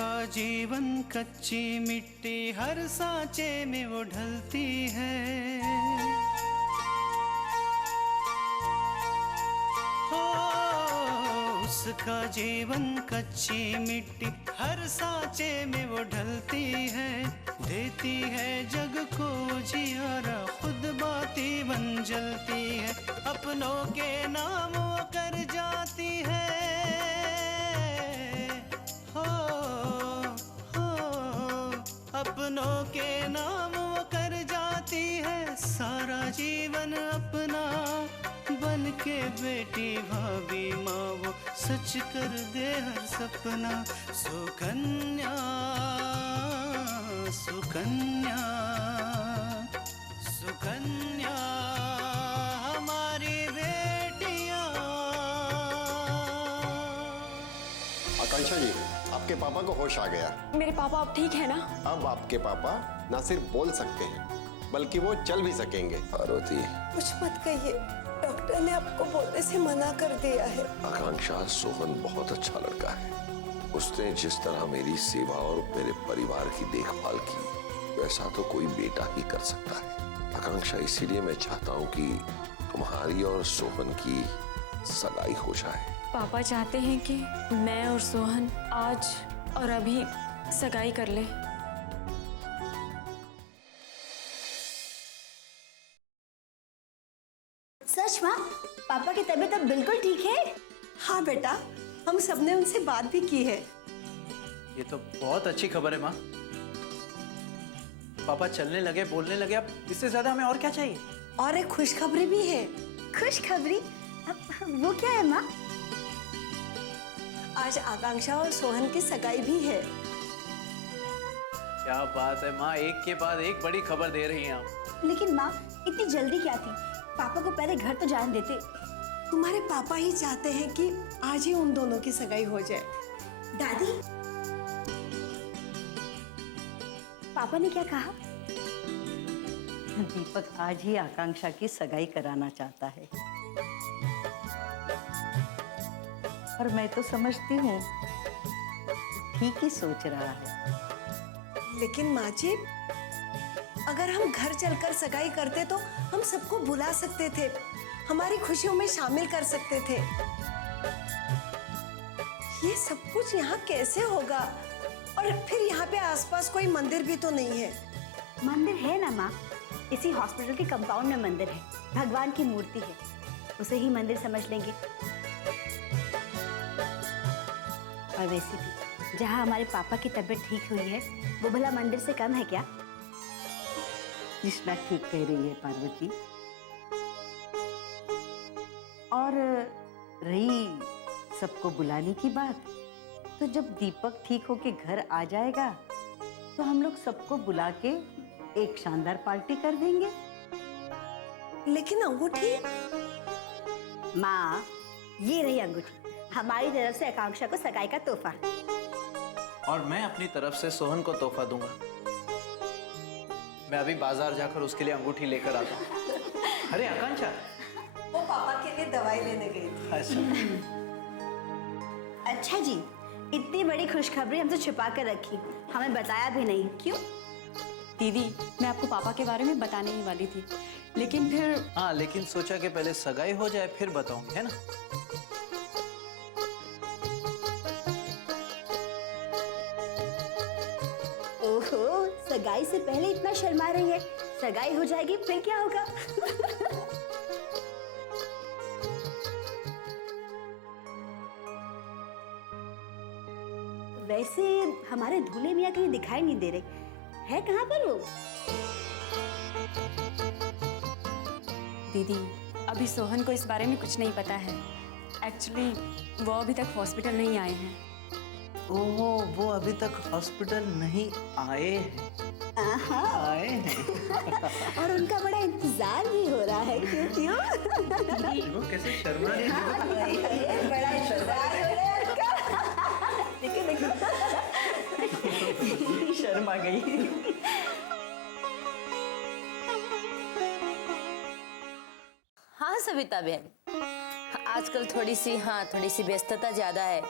उसका जीवन कच्ची मिट्टी हर सांचे में वो ढलती है। हो उसका जीवन कच्ची मिट्टी हर सांचे में वो ढलती है। देती है जग को जियारा, खुद बाती बन जलती है। अपनों के नाम वो कर जाती है। हो अपनों के नाम वो कर जाती है। सारा जीवन अपना बन के बेटी भाभी माँ वो सच कर दे हर सपना। सुकन्या सुकन्या सुकन्या हमारी बेटियां। आकांक्षा जी, आपके पापा को होश आ गया। मेरे पापा अब ठीक है ना? अब आपके पापा ना सिर्फ बोल सकते हैं बल्कि वो चल भी सकेंगे। पार्वती, कुछ मत कहिए, डॉक्टर ने आपको बोलने से मना कर दिया है। आकांक्षा, सोहन बहुत अच्छा लड़का है। उसने जिस तरह मेरी सेवा और मेरे परिवार की देखभाल की, वैसा तो कोई बेटा ही कर सकता है। आकांक्षा, इसीलिए मैं चाहता हूँ कि तुम्हारी और सोहन की सगाई हो जाए। पापा चाहते हैं कि मैं और सोहन आज और अभी सगाई कर ले। सच माँ, पापा की तबीयत अब बिल्कुल ठीक है? हाँ बेटा, हम सबने उनसे बात भी की है। ये तो बहुत अच्छी खबर है माँ। पापा चलने लगे, बोलने लगे। अब इससे ज्यादा हमें और क्या चाहिए? और एक खुशखबरी भी है। खुशखबरी? वो क्या है माँ? आज आकांक्षा और सोहन की सगाई भी है। क्या बात है माँ, एक के बाद एक बड़ी खबर दे रही हैं आप। लेकिन माँ, इतनी जल्दी क्या थी? पापा को पहले घर तो जाने देते। तुम्हारे पापा ही चाहते हैं कि आज ही उन दोनों की सगाई हो जाए। दादी, पापा ने क्या कहा? दीपक आज ही आकांक्षा की सगाई कराना चाहता है। और मैं तो समझती हूँ ठीक ही सोच रहा है। लेकिन माँ जी, अगर हम घर चलकर सगाई करते तो हम सबको बुला सकते थे, हमारी खुशियों में शामिल कर सकते थे। ये सब कुछ यहाँ कैसे होगा? और फिर यहाँ पे आसपास कोई मंदिर भी तो नहीं है। मंदिर है ना माँ, इसी हॉस्पिटल के कंपाउंड में मंदिर है। भगवान की मूर्ति है, उसे ही मंदिर समझ लेंगे। और वैसे भी जहाँ हमारे पापा की तबीयत ठीक हुई है, वो भला मंदिर से कम है क्या? कृष्णा ठीक कह रही है पार्वती। और रही सबको बुलाने की बात, तो जब दीपक ठीक होके घर आ जाएगा तो हम लोग सबको बुला के एक शानदार पार्टी कर देंगे। लेकिन अंगूठी? माँ, ये रही अंगूठी, हमारी तरफ से आकांक्षा को सगाई का तोहफा। और मैं अपनी तरफ से सोहन को तोहफा दूंगा। मैं अभी बाजार जाकर उसके लिए अंगूठी लेकर आता हूँ। अरे आकांक्षा, वो पापा के लिए दवाई लेने गई थी। अच्छा। अच्छा जी, इतनी बड़ी खुशखबरी हमसे छुपा कर रखी, हमें बताया भी नहीं, क्यों? दीदी, मैं आपको पापा के बारे में बताने ही वाली थी, लेकिन फिर हाँ, लेकिन सोचा कि पहले सगाई हो जाए फिर बताऊंगी, है ना? ओहो, सगाई से पहले इतना शर्मा रही है। सगाई हो जाएगी फिर क्या होगा? वैसे हमारे दूल्हे मियाँ कहीं दिखाई नहीं दे रहे, है कहाँ पर वो? दीदी, अभी सोहन को इस बारे में कुछ नहीं पता है। एक्चुअली वो अभी तक हॉस्पिटल नहीं आए हैं। ओह, वो अभी तक हॉस्पिटल नहीं आए हैं। आए हैं। और उनका बड़ा इंतजार भी हो रहा है, क्यों क्यों? वो कैसे शर्मा रही है। बड़ा इंतजार हो रहा है उनका। देखो देखो, शर्मा गई। हाँ सविता बहन, आजकल थोड़ी सी व्यस्तता ज्यादा है।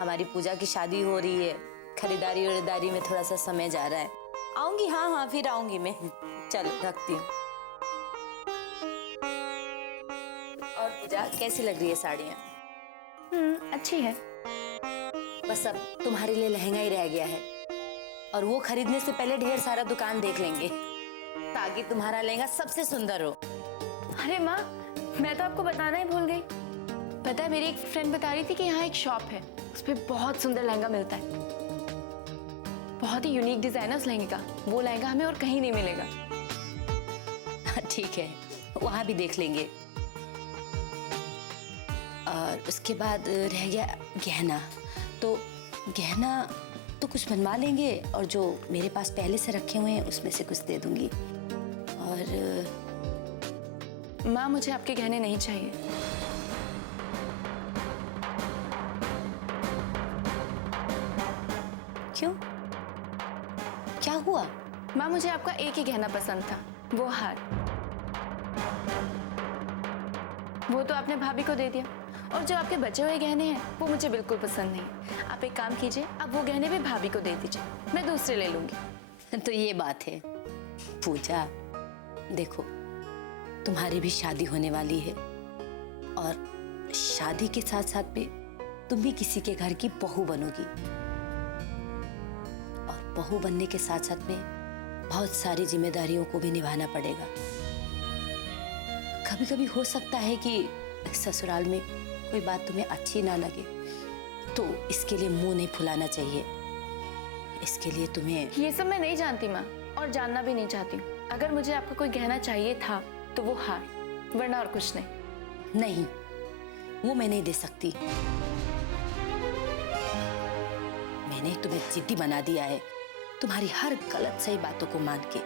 हमारी पूजा की शादी हो रही है, खरीदारी वरीदारी में थोड़ा सा समय जा रहा है। आऊंगी, हाँ हाँ फिर आऊंगी मैं। चलो रखती हूँ। और पूजा, कैसी लग रही है साड़ियाँ? अच्छी है। बस अब तुम्हारे लिए लहंगा ही रह गया है, और वो खरीदने से पहले ढेर सारा दुकान देख लेंगे ताकि तुम्हारा लहंगा सबसे सुंदर हो। अरे माँ, मैं तो आपको बताना ही भूल गई। पता है, मेरी एक फ्रेंड बता रही थी कि यहाँ एक शॉप है, उस पर बहुत सुंदर लहंगा मिलता है। बहुत ही यूनिक डिजाइन है उस लहंगे का। वो लहंगा हमें और कहीं नहीं मिलेगा। ठीक है, वहां भी देख लेंगे। और उसके बाद रह गया गहना। तो गहना तो कुछ बनवा लेंगे, और जो मेरे पास पहले से रखे हुए हैं उसमें से कुछ दे दूंगी। और माँ, मुझे आपके गहने नहीं चाहिए। क्यों, क्या हुआ? माँ, मुझे आपका एक ही गहना पसंद था, वो हार। वो तो आपने भाभी को दे दिया, और जो आपके बचे हुए गहने हैं वो मुझे बिल्कुल पसंद नहीं। आप एक काम कीजिए, आप वो गहने भी भाभी को दे दीजिए, मैं दूसरे ले लूंगी। तो ये बात है पूजा, देखो तुम्हारी भी शादी होने वाली है, और शादी के साथ साथ में तुम भी किसी के घर की बहू बनोगी, और बहू बनने के साथ साथ में बहुत सारी जिम्मेदारियों को भी निभाना पड़ेगा। कभी कभी हो सकता है कि ससुराल में कोई बात तुम्हें अच्छी ना लगे, तो इसके लिए मुंह नहीं फुलाना चाहिए। इसके लिए तुम्हें ये सब मैं नहीं जानती माँ, और जानना भी नहीं चाहती। अगर मुझे आपका कोई गहना चाहिए था तो वो हार, वरना और कुछ नहीं। नहीं, वो मैं नहीं दे सकती। मैंने तुम्हें जिद्दी बना दिया है, तुम्हारी हर गलत सही बातों को मान के।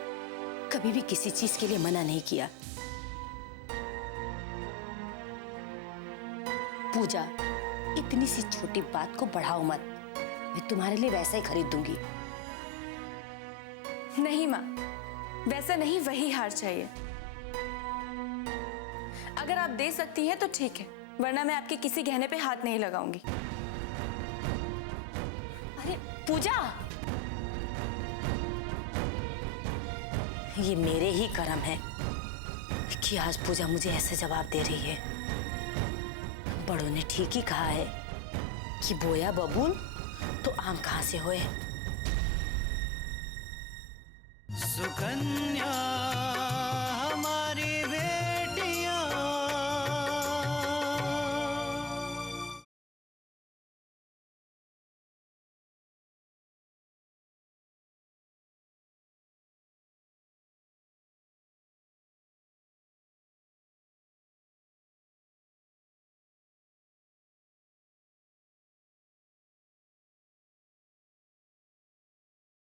कभी भी किसी चीज के लिए मना नहीं किया। पूजा, इतनी सी छोटी बात को बढ़ाओ मत, मैं तुम्हारे लिए वैसा ही खरीद दूंगी। नहीं माँ, वैसा नहीं, वही हार चाहिए। अगर आप दे सकती हैं तो ठीक है, वरना मैं आपके किसी गहने पे हाथ नहीं लगाऊंगी। अरे पूजा, ये मेरे ही कर्म है कि आज पूजा मुझे ऐसे जवाब दे रही है। बड़ों ने ठीक ही कहा है कि बोया बबूल तो आम कहां से होए। सुकन्या हमारी बेटियां,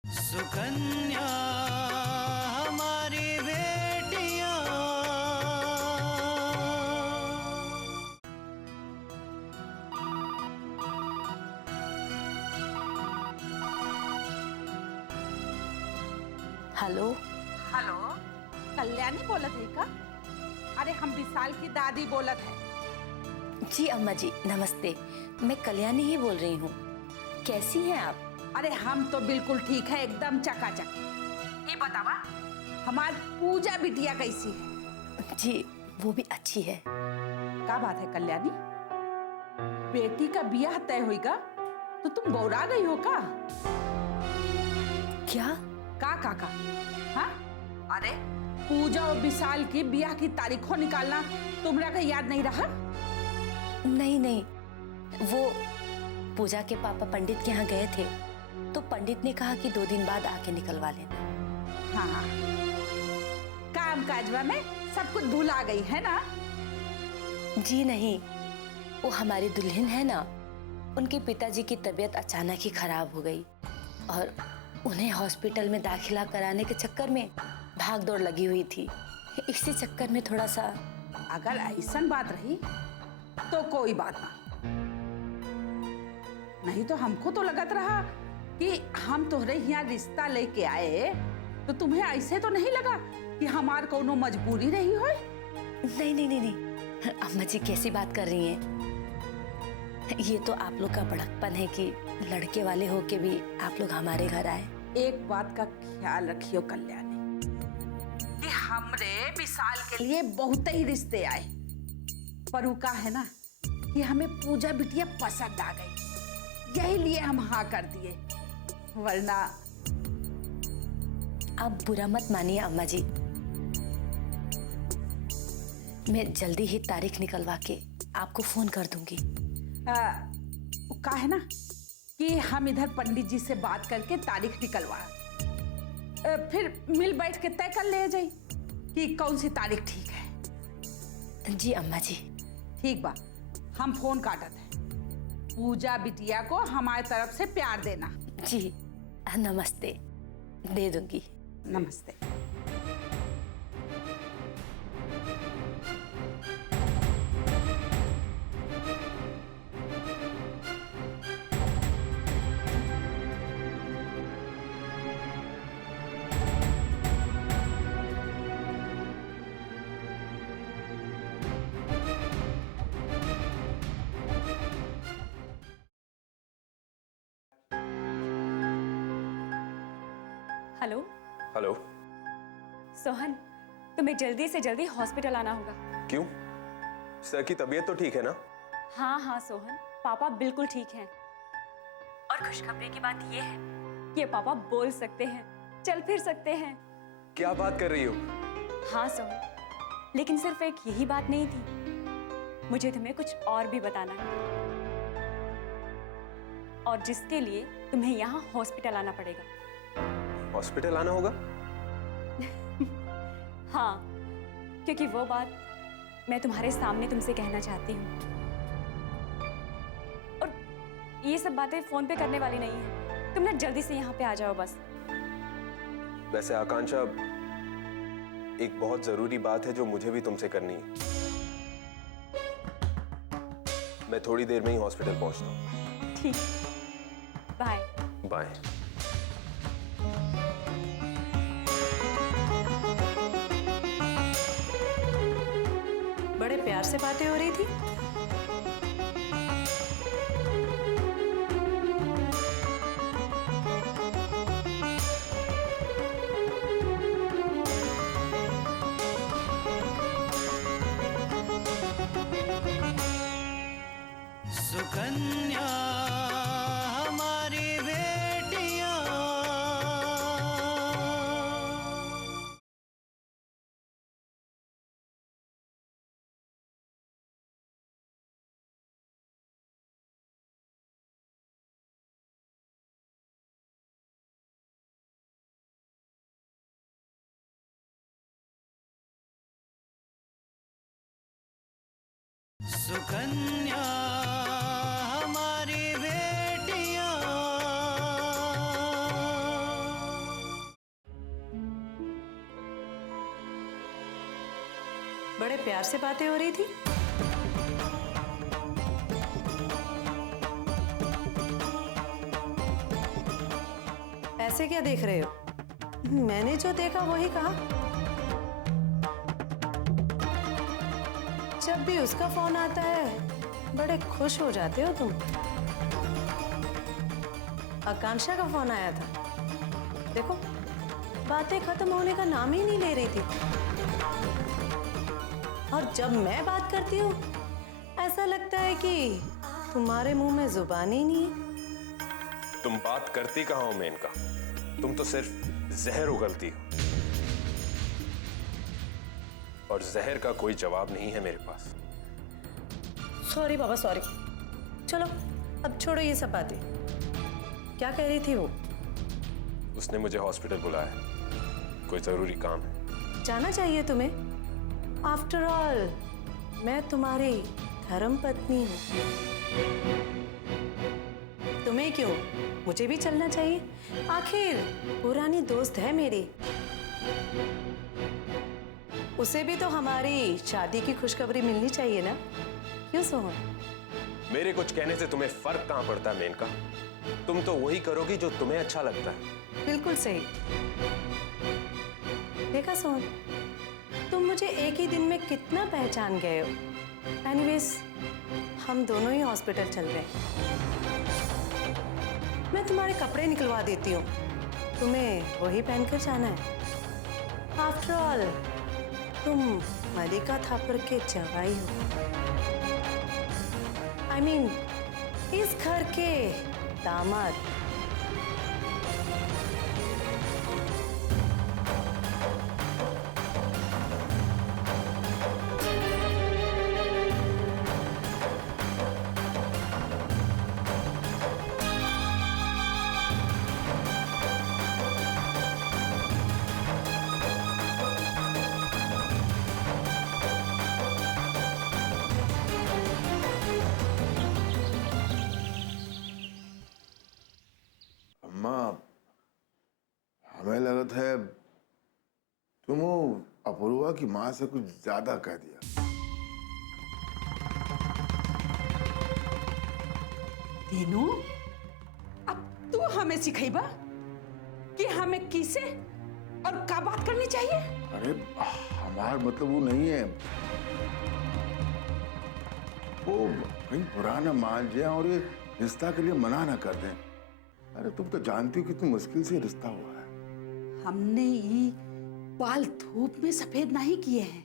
सुकन्या हमारी बेटियां। हेलो। हेलो, कल्याणी बोलत है का? अरे हम विशाल की दादी बोलत है। जी अम्मा जी नमस्ते, मैं कल्याणी ही बोल रही हूँ। कैसी हैं आप? अरे हम तो बिल्कुल ठीक है, एकदम चकाचक। ये बतावा, हमारी पूजा बिटिया कैसी है? जी वो भी अच्छी है। क्या बात है कल्याणी, बेटी का ब्याह तय होगा तो तुम बौरा गई हो का? क्या? का हाँ? अरे पूजा और विशाल की ब्याह की तारीखों निकालना तुम्हारा का याद नहीं रहा? नहीं नहीं, वो पूजा के पापा पंडित के यहाँ गए थे, तो पंडित ने कहा कि 2 दिन बाद आके निकलवा लेना। हाँ, काम काजवा में सब कुछ भुला गई है ना? जी नहीं, वो हमारी दुल्हन है ना, उनके पिताजी की तबीयत अचानक ही खराब हो गई, और उन्हें हॉस्पिटल में दाखिला कराने के चक्कर में भाग दौड़ लगी हुई थी। इसी चक्कर में थोड़ा सा। अगर ऐसा बात रही तो कोई बात ना, नहीं तो हमको तो लगत रहा कि हम तोहरे यहाँ रिश्ता लेके आए तो तुम्हें ऐसे तो नहीं लगा कि हमार कोनो मजबूरी रही हो? नहीं नहीं नहीं नहीं, अम्मा जी कैसी बात कर रही हैं? ये तो आप लोग का बड़कपन है कि लड़के वाले होके भी आप लोग हमारे घर आए। एक बात का ख्याल रखियो कल्याणी, कि हमरे विशाल के लिए बहुत ही रिश्ते आए, पर वो का है ना कि हमें पूजा बिटिया पसंद आ गई, यही लिए हम हाँ कर दिए, वरना। आप बुरा मत मानिए अम्मा जी, मैं जल्दी ही तारीख निकलवा के आपको फोन कर दूंगी। का है ना कि हम इधर पंडित जी से बात करके तारीख निकलवा, फिर मिल बैठ के तय कर ले जाई कि कौन सी तारीख ठीक है। जी अम्मा जी। ठीक बा, हम फोन काटत हैं। पूजा बिटिया को हमारे तरफ से प्यार देना। जी नमस्ते, दे दूंगी। नमस्ते। हेलो। हेलो। सोहन, तुम्हें जल्दी से जल्दी हॉस्पिटल आना होगा। क्यों? सर की तबीयत तो ठीक है ना? हाँ हाँ सोहन, पापा बिल्कुल ठीक हैं। और खुशखबरी की बात ये है कि पापा बोल सकते हैं, चल फिर सकते हैं। क्या बात कर रही हो? हाँ सोहन, लेकिन सिर्फ एक यही बात नहीं थी, मुझे तुम्हें कुछ और भी बताना है, और जिसके लिए तुम्हें यहाँ हॉस्पिटल आना पड़ेगा। हॉस्पिटल आना होगा? हाँ, क्योंकि वो बात मैं तुम्हारे सामने तुमसे कहना चाहती हूँ, और ये सब बातें फोन पे करने वाली नहीं है। तुम ना जल्दी से यहाँ पे आ जाओ बस। वैसे आकांक्षा, एक बहुत जरूरी बात है जो मुझे भी तुमसे करनी है। मैं थोड़ी देर में ही हॉस्पिटल पहुंचता हूँ। ठीक, बाय। बाय। बड़े प्यार से बातें हो रही थी। सुकन्या हमारी बेटियां, सुकन्या हमारी बेटियां। बड़े प्यार से बातें हो रही थी। ऐसे क्या देख रहे हो? मैंने जो देखा वही कहा। जब भी उसका फोन आता है बड़े खुश हो जाते हो तुम। आकांक्षा का फोन आया था, देखो बातें खत्म होने का नाम ही नहीं ले रही थी। और जब मैं बात करती हूँ ऐसा लगता है कि तुम्हारे मुंह में जुबान ही नहीं है। तुम बात करती कहाँ हो मेनका? तुम तो सिर्फ जहर उगलती हो, और जहर का कोई जवाब नहीं है मेरे पास। सॉरी बाबा, सॉरी। चलो अब छोड़ो ये सब बातें। क्या कह रही थी वो? उसने मुझे हॉस्पिटल बुलाया, कोई जरूरी काम है। जाना चाहिए तुम्हें। आफ्टर ऑल मैं तुम्हारी धर्म पत्नी हूँ। तुम्हें क्यों, मुझे भी चलना चाहिए। आखिर पुरानी दोस्त है मेरी, उसे भी तो हमारी शादी की खुशखबरी मिलनी चाहिए ना। क्यों सोहन? मेरे कुछ कहने से तुम्हें फर्क कहाँ पड़ता है मेनका? तुम तो वही करोगी जो तुम्हें अच्छा लगता है। बिल्कुल सही। देखा सोहन, तुम मुझे एक ही दिन में कितना पहचान गए हो। एनीवेज, हम दोनों ही हॉस्पिटल चल रहे हैं। मैं तुम्हारे कपड़े निकलवा देती हूँ, तुम्हें वही पहनकर जाना है। आफ्टर ऑल तुम मलिका थापर के जवाई हो, आई मीन इस घर के दामाद। हमें लगता है तुम अपूर्वा की माँ से कुछ ज्यादा कह दिया। तीनू, अब तू हमें सिखाइबा कि हमें किसे और क्या बात करनी चाहिए। अरे हमारा मतलब वो नहीं है, वो कहीं पुराना मान जाए और ये रिश्ता के लिए मना ना कर दें। अरे तुम तो जानती हो कितनी मुश्किल से रिश्ता हुआ है। हमने ये बाल धूप में सफेद नहीं किए हैं,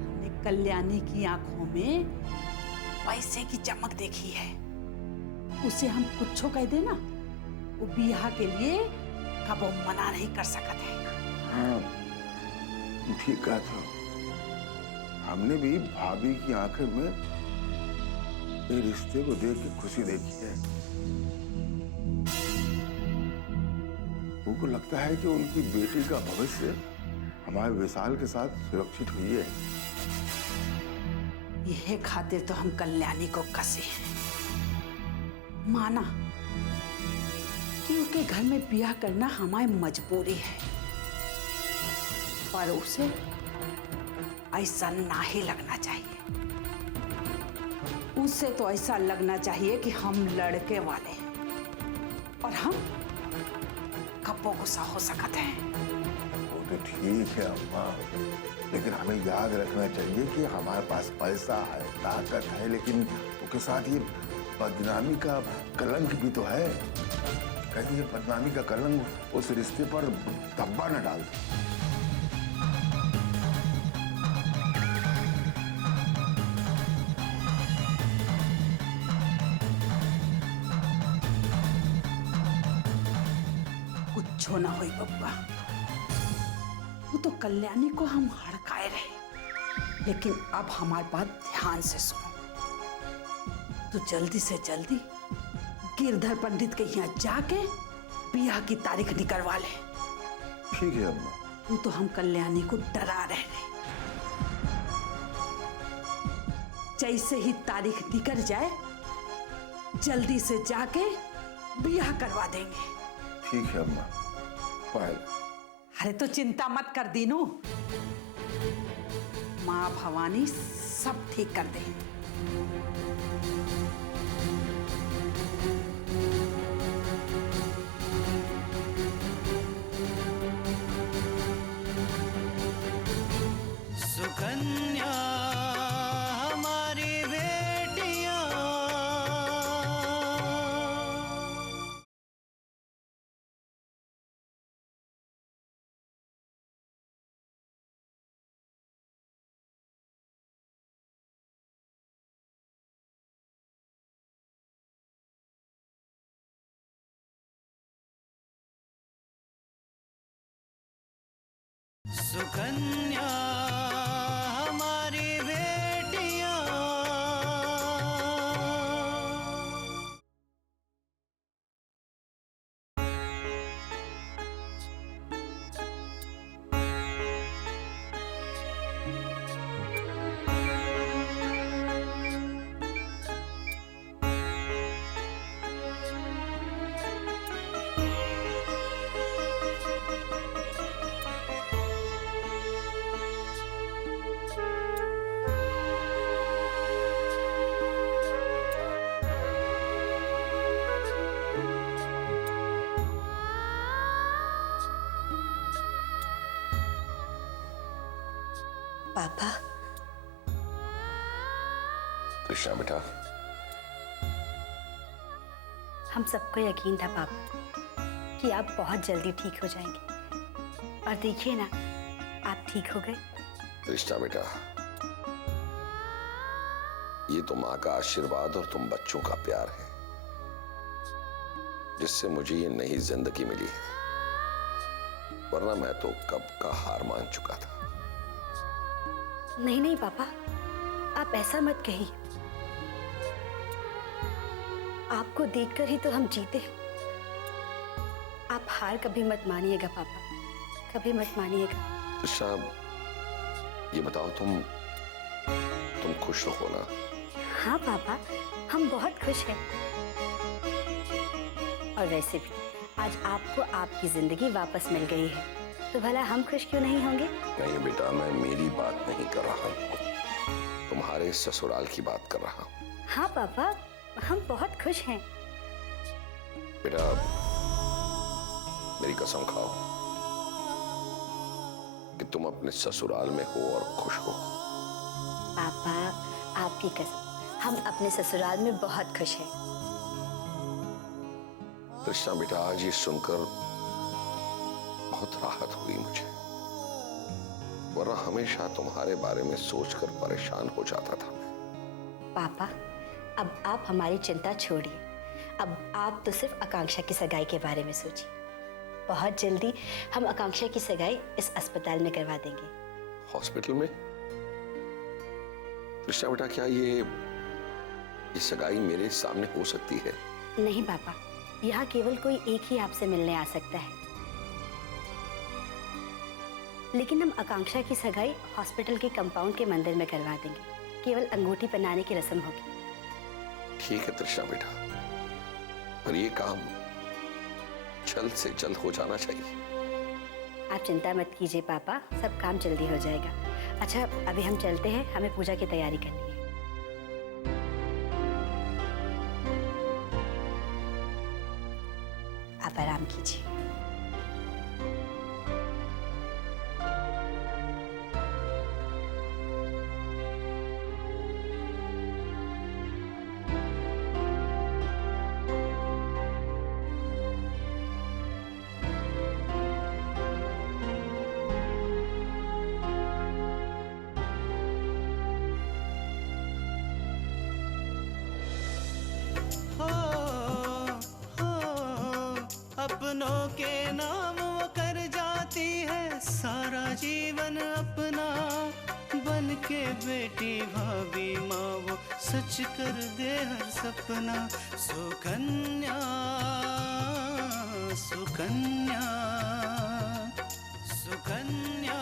हमने कल्याणी की आंखों में पैसे की चमक देखी है। उसे हम कुछ कह देना, वो बियाह के लिए कब मना नहीं कर सकते हैं। हाँ ठीक कहा था, हमने भी भाभी की आंखों में ये रिश्ते को देख के खुशी देखी है। उनको लगता है कि उनकी बेटी का भविष्य हमारे विशाल के साथ सुरक्षित हुई है। यह खातिर तो हम कल्याणी को कसे हैं, माना कि उनके घर में ब्याह करना हमारी मजबूरी है, पर उसे ऐसा ना ही लगना चाहिए। उससे तो ऐसा लगना चाहिए कि हम लड़के वाले हैं और हम कब्बो गुस्सा हो सकते हैं। वो तो ठीक है अम्मा, लेकिन हमें याद रखना चाहिए कि हमारे पास पैसा है, ताकत है, लेकिन उसके साथ ये बदनामी का कलंक भी तो है। कहते हैं बदनामी का कलंक उस रिश्ते पर धब्बा न डाल। कुछ ना होई बब्बा, वो तो कल्याणी को हम हड़काए रहे, लेकिन अब हमारी बात ध्यान से सुनो। तू जल्दी से जल्दी गिरधर पंडित के यहाँ जाके बियाह की तारीख निकलवा ले। ठीक है अम्मा। तू तो हम कल्याणी को डरा रहे हैं, जैसे ही तारीख निकल जाए जल्दी से जाके बियाह करवा देंगे। ठीक है अम्मा। पायल। अरे तो चिंता मत कर दीनू, माँ भवानी सब ठीक कर दे। सुकन्या हमारी बेटियां, सुकन्या हमारी बेटियां। पापा। कृष्णा बेटा, हम सबको यकीन था पापा कि आप बहुत जल्दी ठीक हो जाएंगे, और देखिए ना, आप ठीक हो गए। तृष्णा बेटा, ये तो माँ का आशीर्वाद और तुम बच्चों का प्यार है जिससे मुझे ये नई जिंदगी मिली है, वरना मैं तो कब का हार मान चुका था। नहीं नहीं पापा, आप ऐसा मत कहिए। आपको देखकर ही तो हम जीते हैं। आप हार कभी मत मानिएगा पापा, कभी मत मानिएगा। तृष्णा, ये बताओ तुम खुश हो ना? हाँ पापा, हम बहुत खुश हैं। और वैसे भी आज आपको आपकी जिंदगी वापस मिल गई है, तो भला हम खुश क्यों नहीं होंगे? नहीं बेटा, मैं मेरी बात नहीं कर रहा हूँ, तुम्हारे ससुराल की बात कर रहा हूँ। हाँ पापा, हम बहुत खुश हैं। बेटा, मेरी कसम खाओ कि तुम अपने ससुराल में हो और खुश हो। पापा, आपकी कसम, हम अपने ससुराल में बहुत खुश हैं। तृष्णा बेटा, आज ये सुनकर बहुत राहत हुई मुझे, वरना हमेशा तुम्हारे बारे में सोचकर परेशान हो जाता था मैं। पापा, अब आप हमारी चिंता छोड़िए। अब आप तो सिर्फ आकांक्षा की सगाई के बारे में सोचिए। बहुत जल्दी हम आकांक्षा की सगाई इस अस्पताल में करवा देंगे। हॉस्पिटल में? तृष्णा बेटा, क्या ये सगाई मेरे सामने हो सकती है? नहीं पापा, यहाँ केवल कोई एक ही आपसे मिलने आ सकता है, लेकिन हम आकांक्षा की सगाई हॉस्पिटल के कंपाउंड के मंदिर में करवा देंगे। केवल अंगूठी पहनाने की रस्म होगी। ठीक है तृष्णा बेटा, पर ये काम जल्द से जल्द हो जाना चाहिए। आप चिंता मत कीजिए पापा, सब काम जल्दी हो जाएगा। अच्छा, अभी हम चलते हैं, हमें पूजा की तैयारी करनी है। आप आराम कीजिए। अपनों के नाम वो कर जाती है सारा जीवन अपना, बन के बेटी भाभी माँ वो सच कर दे हर सपना। सुकन्या सुकन्या सुकन्या